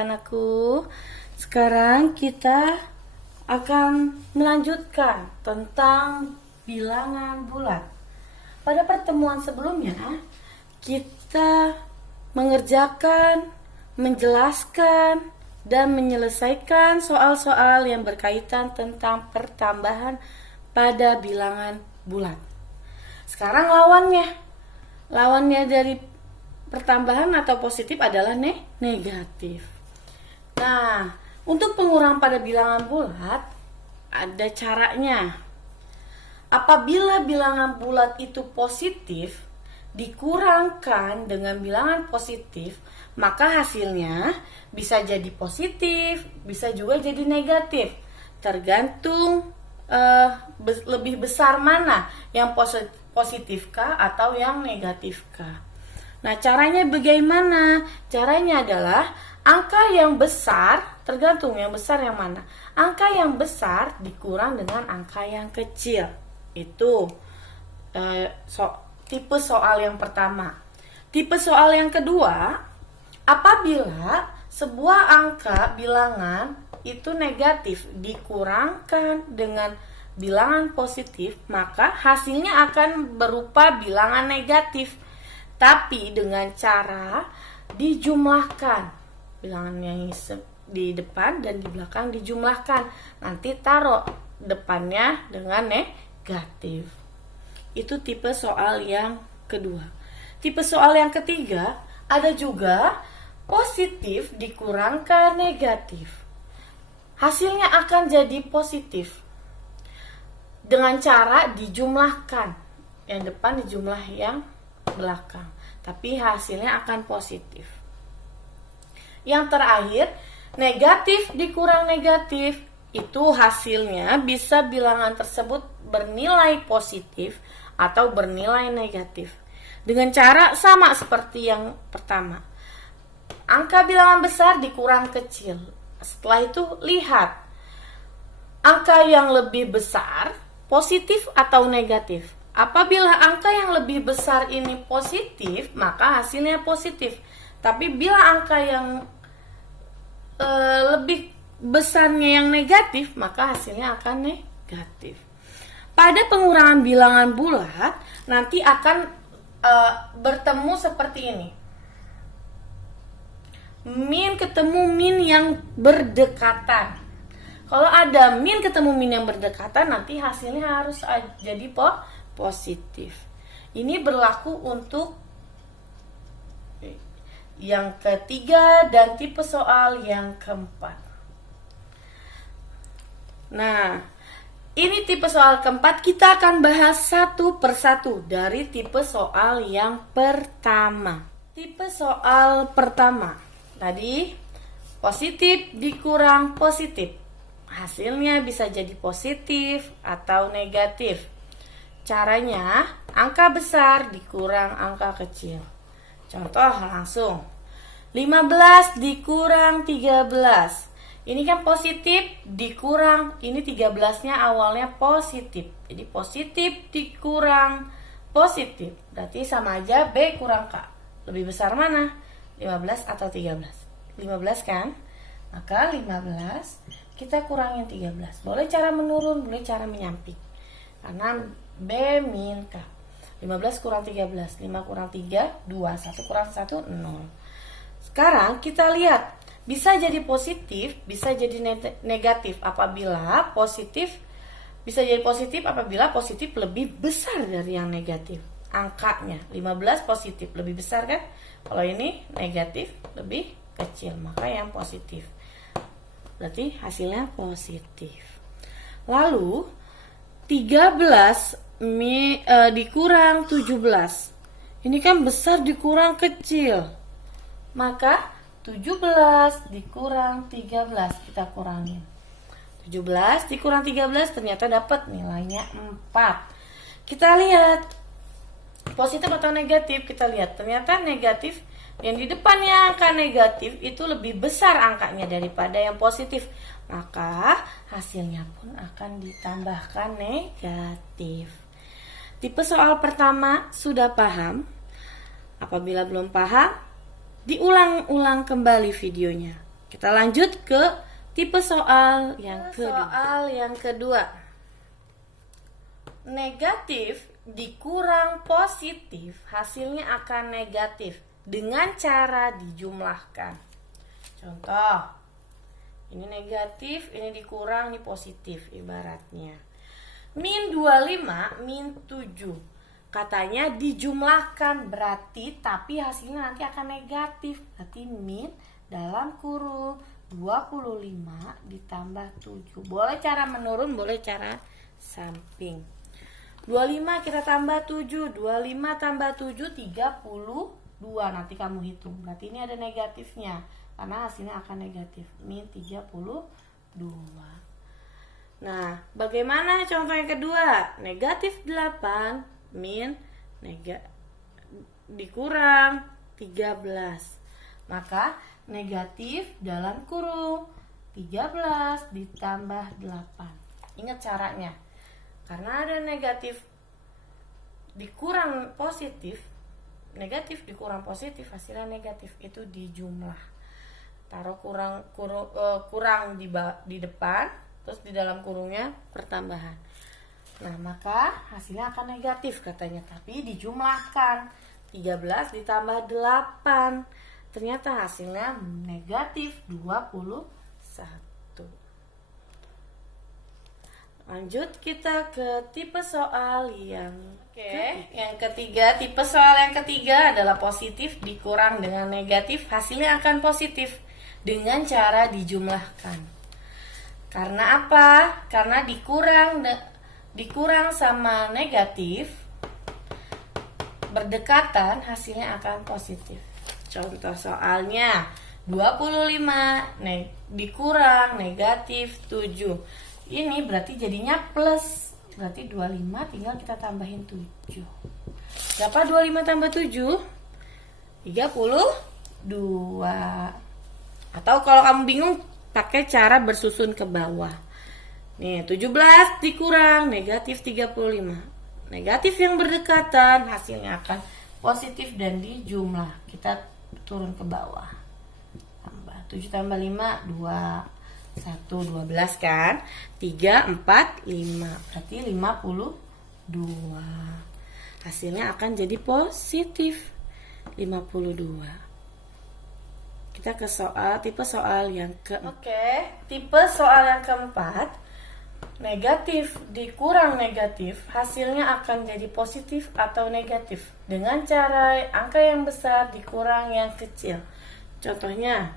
anak-anakku. Sekarang kita akan melanjutkan tentang bilangan bulat. Pada pertemuan sebelumnya, kita mengerjakan, menjelaskan, dan menyelesaikan soal-soal yang berkaitan tentang pertambahan pada bilangan bulat. Sekarang lawannya dari pertambahan atau positif adalah negatif. Nah, untuk pengurangan pada bilangan bulat ada caranya. Apabila bilangan bulat itu positif dikurangkan dengan bilangan positif, maka hasilnya bisa jadi positif, bisa juga jadi negatif. Tergantung lebih besar mana, yang positifkah atau yang negatifkah. Nah, caranya bagaimana? Caranya adalah angka yang besar, tergantung yang besar yang mana. Angka yang besar dikurang dengan angka yang kecil. Itu tipe soal yang pertama. Tipe soal yang kedua, apabila sebuah angka bilangan itu negatif dikurangkan dengan bilangan positif, maka hasilnya akan berupa bilangan negatif. Tapi dengan cara dijumlahkan, bilangan yang di depan dan di belakang dijumlahkan. Nanti taruh depannya dengan negatif. Itu tipe soal yang kedua. Tipe soal yang ketiga, ada juga positif dikurangkan negatif. Hasilnya akan jadi positif dengan cara dijumlahkan. Yang depan dijumlah yang belakang, tapi hasilnya akan positif. Yang terakhir, negatif dikurang negatif, itu hasilnya bisa bilangan tersebut bernilai positif atau bernilai negatif. Dengan cara sama seperti yang pertama. Angka bilangan besar dikurang kecil. Setelah itu lihat angka yang lebih besar positif atau negatif. Apabila angka yang lebih besar ini positif, maka hasilnya positif. Tapi bila angka yang lebih besarnya yang negatif, maka hasilnya akan negatif. Pada pengurangan bilangan bulat, nanti akan bertemu seperti ini. Min ketemu min yang berdekatan. Kalau ada min ketemu min yang berdekatan, nanti hasilnya harus jadi positif. Ini berlaku untuk yang ketiga dan tipe soal yang keempat. Nah, ini tipe soal keempat, kita akan bahas satu persatu dari tipe soal yang pertama. Tipe soal pertama, tadi positif dikurang positif. Hasilnya bisa jadi positif atau negatif. Caranya, angka besar dikurang angka kecil. Contoh langsung. 15 dikurang 13. Ini kan positif dikurang, ini 13-nya awalnya positif. Jadi positif dikurang positif. Berarti sama aja B kurang K. Lebih besar mana? 15 atau 13? 15 kan? Maka 15 kita kurangin 13. Boleh cara menurun, boleh cara menyamping. Karena B min K. 15 kurang 13, 5 kurang 3, 2, 1 kurang 1, 0. Sekarang kita lihat, bisa jadi positif, bisa jadi negatif. Apabila positif, bisa jadi positif apabila positif lebih besar dari yang negatif. Angkanya 15 positif, lebih besar kan? Kalau ini negatif, lebih kecil, maka yang positif. Berarti hasilnya positif. Lalu 13 dikurang 17. Ini kan besar dikurang kecil. Maka 17 dikurang 13 kita kurangin. 17 dikurang 13 ternyata dapat nilainya 4. Kita lihat positif atau negatif, kita lihat ternyata negatif. Yang di depannya angka negatif itu lebih besar angkanya daripada yang positif. Maka hasilnya pun akan ditambahkan negatif. Tipe soal pertama sudah paham? Apabila belum paham, diulang-ulang kembali videonya. Kita lanjut ke tipe soal yang kedua. Negatif dikurang positif, hasilnya akan negatif dengan cara dijumlahkan. Contoh, ini negatif, ini dikurang, ini positif ibaratnya. Min 25, min 7. Katanya dijumlahkan, berarti tapi hasilnya nanti akan negatif. Berarti min dalam kurung 25 ditambah 7. Boleh cara menurun, boleh cara samping. 25 kita tambah 7, 25 tambah 7 32. Nanti kamu hitung. Berarti ini ada negatifnya karena hasilnya akan negatif. Min 32. Nah, bagaimana contoh yang kedua? Negatif 8 min dikurang 13. Maka negatif dalam kurung 13 ditambah 8. Ingat caranya. Karena ada negatif dikurang positif, negatif dikurang positif, hasilnya negatif, itu dijumlah. Taruh kurang di depan, terus di dalam kurungnya pertambahan. Nah, maka hasilnya akan negatif katanya, tapi dijumlahkan. 13 ditambah 8. Ternyata hasilnya negatif 21. Lanjut kita ke tipe soal yang ketiga. Tipe soal yang ketiga adalah positif dikurang dengan negatif, hasilnya akan positif dengan cara dijumlahkan. Karena apa? Karena dikurang sama negatif berdekatan, hasilnya akan positif. Contoh soalnya 25 dikurang negatif 7. Ini berarti jadinya plus. Berarti 25 tinggal kita tambahin 7. Berapa 25 tambah 7? 32. Atau kalau kamu bingung, pakai cara bersusun ke bawah. Nih, 17 dikurang negatif 35. Negatif yang berdekatan, hasilnya akan positif dan dijumlah. Kita turun ke bawah. Tambah 7 tambah 5, 2. 1, 12 kan. 3, 4, 5. Berarti 52. Hasilnya akan jadi positif 52. Kita ke tipe soal yang tipe soal yang keempat. Negatif dikurang negatif, hasilnya akan jadi positif atau negatif dengan cara angka yang besar dikurang yang kecil. Contohnya,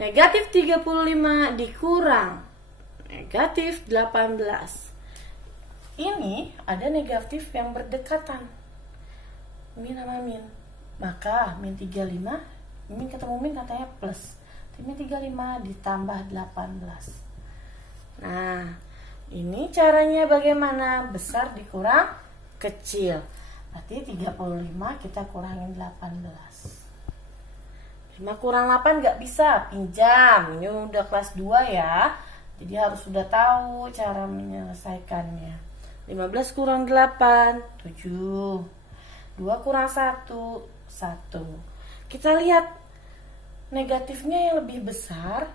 negatif 35 dikurang negatif 18. Ini ada negatif yang berdekatan, min sama min. Maka min 35, min ketemu min katanya plus. Min 35 ditambah 18. Nah, ini caranya bagaimana? Besar dikurang kecil. Berarti 35 kita kurangin 18. 5 kurang 8 gak bisa, pinjam. Ini udah kelas 2 ya. Jadi harus sudah tahu cara menyelesaikannya. 15 kurang 8, 7. 2 kurang 1, 1. Kita lihat negatifnya yang lebih besar.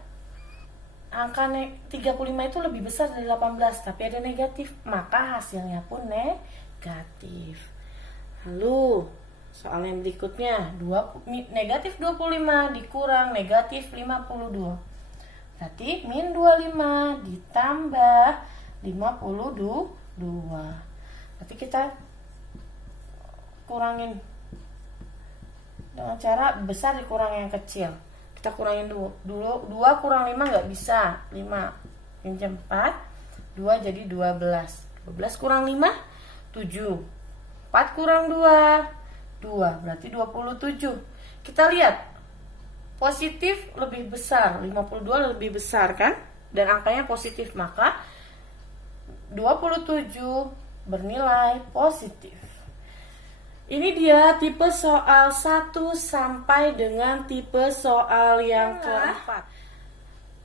Angka 35 itu lebih besar dari 18, tapi ada negatif. Maka hasilnya pun negatif. Lalu soal yang berikutnya, negatif 25 dikurang negatif 52. Berarti min 25 ditambah 52. Berarti kita kurangin dengan cara besar dikurang yang kecil. Kita kurangin dulu. 2 kurang 5 gak bisa. 5 pinjam 4. 2 jadi 12. 12 kurang 5, 7. 4 kurang 2, 2, berarti 27. Kita lihat, positif lebih besar, 52 lebih besar kan? Dan angkanya positif, maka 27 bernilai positif. Ini dia tipe soal 1 sampai dengan tipe soal yang keempat.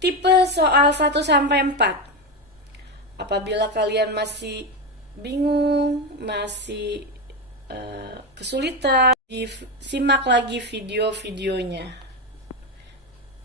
Tipe soal 1 sampai 4. Apabila kalian masih bingung, masih kesulitan, simak lagi video-videonya.